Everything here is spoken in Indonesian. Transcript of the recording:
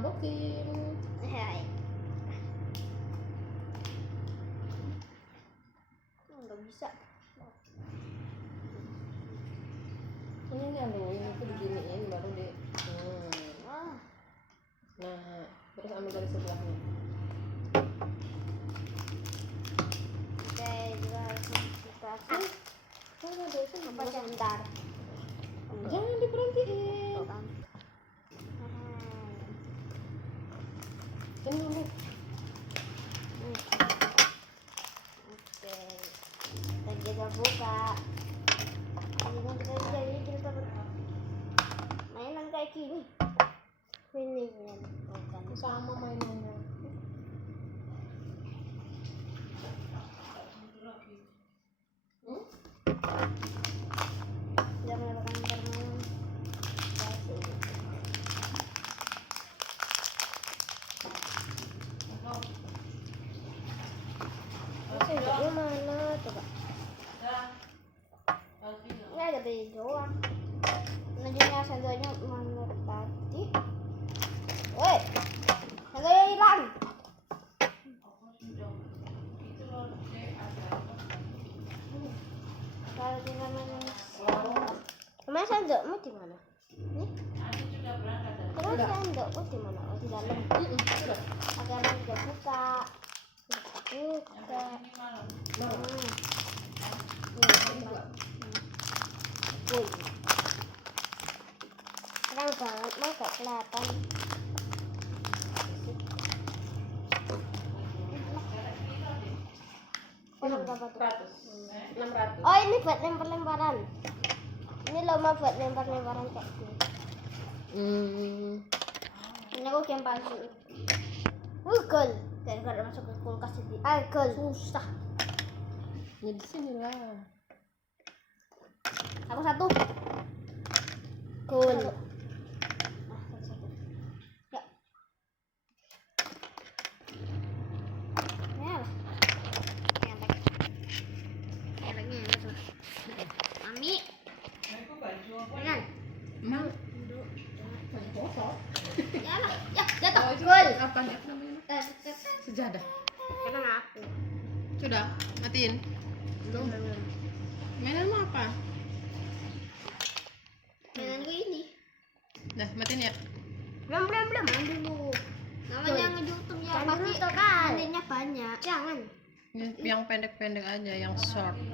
lambokin. Hai. Nggak bisa. Ini tuh diginiin baru di. Ah. Nah, terus ambil dari sebelahnya. Oke, juga harus kita apa sebentar. Jangan diberhentiin. Tuh kan. Ini dulu. Oke, kita jaga buka. Jadi kita mainan kayak gini. Ini bukan Sama mainannya. jangan makan permainan. Sendoknya mana coba? Ini ada di doang. Najungnya sendoknya mana tadi? Woi, sendoknya hilang. Kalau di mana? Kemana sendokmu di mana? Nih. Terus sendokmu di mana? Oh, di dalam. Agar tidak buka. Buka. Terang banget mah gak kelihatan. Berapa tuh? 600. Oh, ini buat lempar-lemparan. Ini lomba buat lempar-lemparan kayak gini. Ini aku game palsu. Gol. Gara-gara masuk ke kulkas jadi gol. Susah. Ya di sini lah. Aku satu. Gol. Ya. Ya. Enaknya itu. Mami. Jangan. Emang Ya lah. Ya, jatuh. Gol. apa namanya? Sejadah. Karena aku. Sudah, matiin. Belum. Mainan mau apa? Mainan gue ini. Dah, matiin ya. Belum main dulu. Namanya nge-YouTube ya pasti kan. anehnya banyak. Jangan. Yang pendek-pendek aja, yang short.